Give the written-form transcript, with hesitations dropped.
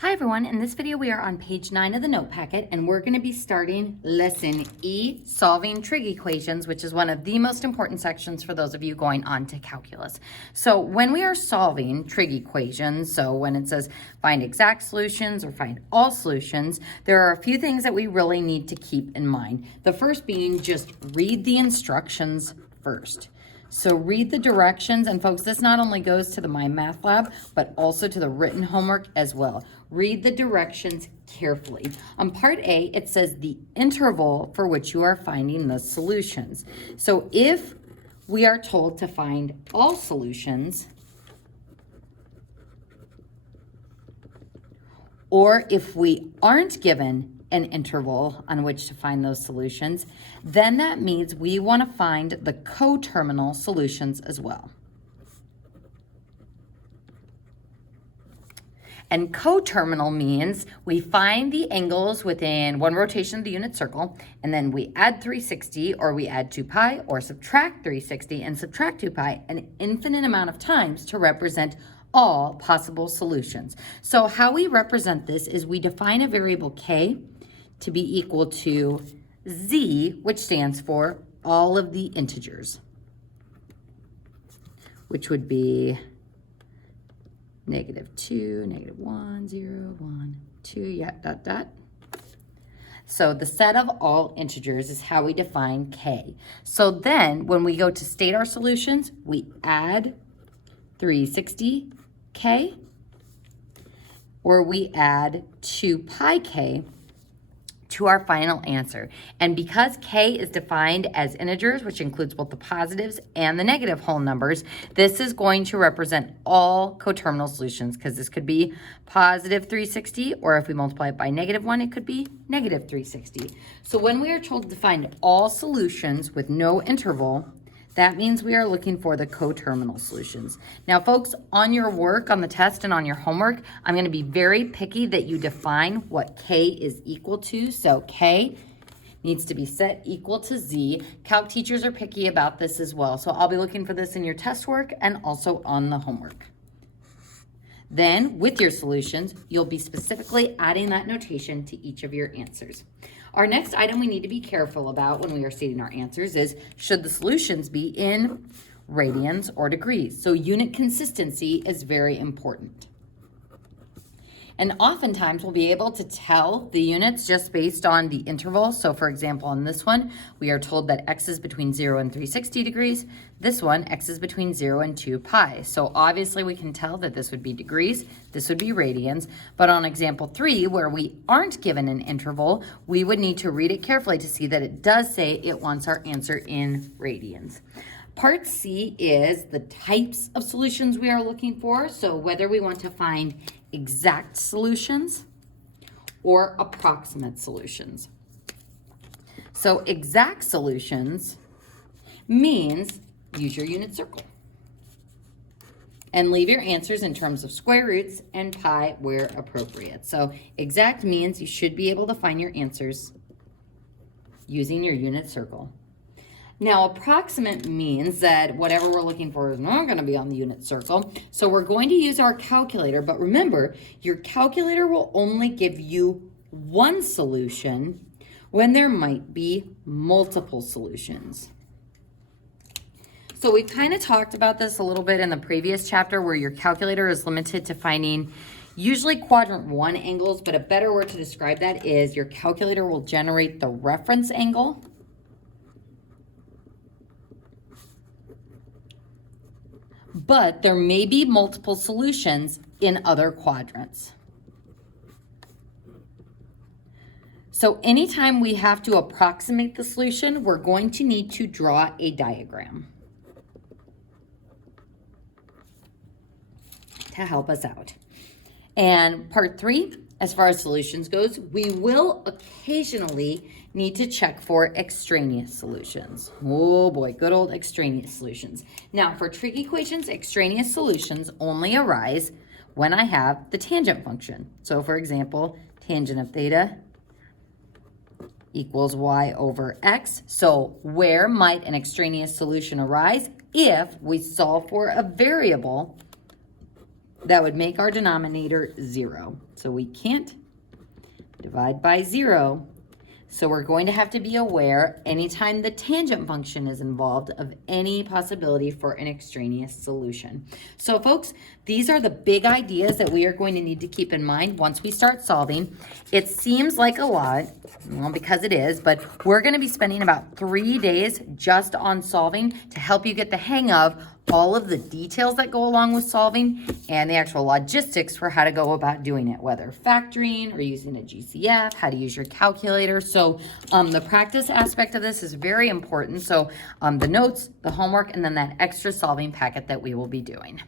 Hi everyone, in this video we are on page 9 of the note packet and we're going to be starting lesson E, solving trig equations, which is one of the most important sections for those of you going on to calculus. So when we are solving trig equations, so when it says find exact solutions or find all solutions, there are a few things that we really need to keep in mind. The first being just read the instructions first. So read the directions, and folks, this not only goes to the My Math Lab, but also to the written homework as well. Read the directions carefully. On part A, it says the interval for which you are finding the solutions. So if we are told to find all solutions, or if we aren't given an interval on which to find those solutions, then that means we want to find the coterminal solutions as well. And coterminal means we find the angles within one rotation of the unit circle, and then we add 360, or we add 2 pi, or subtract 360 and subtract 2 pi an infinite amount of times to represent all possible solutions. So how we represent this is we define a variable k to be equal to z, which stands for all of the integers, which would be -2, -1, 0, 1, 2, yeah, dot, dot. So the set of all integers is how we define k. So then when we go to state our solutions, we add 360k, or we add 2 pi k to our final answer. And because k is defined as integers, which includes both the positives and the negative whole numbers, this is going to represent all coterminal solutions, because this could be positive 360, or if we multiply it by -1, it could be negative 360. So when we are told to find all solutions with no interval, that means we are looking for the coterminal solutions. Now, folks, on your work, on the test, and on your homework, I'm going to be very picky that you define what k is equal to. So k needs to be set equal to z. Calc teachers are picky about this as well. So I'll be looking for this in your test work and also on the homework. Then, with your solutions, you'll be specifically adding that notation to each of your answers. Our next item we need to be careful about when we are stating our answers is, should the solutions be in radians or degrees? So unit consistency is very important. And oftentimes we'll be able to tell the units just based on the interval. So for example, on this one, we are told that x is between 0 and 360 degrees. This one, x is between 0 and 2 pi. So obviously we can tell that this would be degrees, this would be radians. But on example 3, where we aren't given an interval, we would need to read it carefully to see that it does say it wants our answer in radians. Part C is the types of solutions we are looking for. So whether we want to find exact solutions or approximate solutions. So exact solutions means use your unit circle and leave your answers in terms of square roots and pi where appropriate. So exact means you should be able to find your answers using your unit circle. Now, approximate means that whatever we're looking for is not going to be on the unit circle. So we're going to use our calculator, but remember, your calculator will only give you one solution when there might be multiple solutions. So we kind of talked about this a little bit in the previous chapter, where your calculator is limited to finding usually quadrant 1 angles, but a better word to describe that is your calculator will generate the reference angle. But there may be multiple solutions in other quadrants. So anytime we have to approximate the solution, we're going to need to draw a diagram to help us out. And part 3, as far as solutions goes, we will occasionally need to check for extraneous solutions. Oh boy, good old extraneous solutions. Now, for trig equations, extraneous solutions only arise when I have the tangent function. So for example, tangent of theta equals y over x. So where might an extraneous solution arise? If we solve for a variable that would make our denominator 0. So we can't divide by 0. So we're going to have to be aware anytime the tangent function is involved of any possibility for an extraneous solution. So folks, these are the big ideas that we are going to need to keep in mind once we start solving. It seems like a lot, well, because it is, but we're going to be spending about 3 days just on solving to help you get the hang of all of the details that go along with solving and the actual logistics for how to go about doing it, whether factoring or using a GCF, how to use your calculator. So the practice aspect of this is very important. So the notes, the homework, and then that extra solving packet that we will be doing.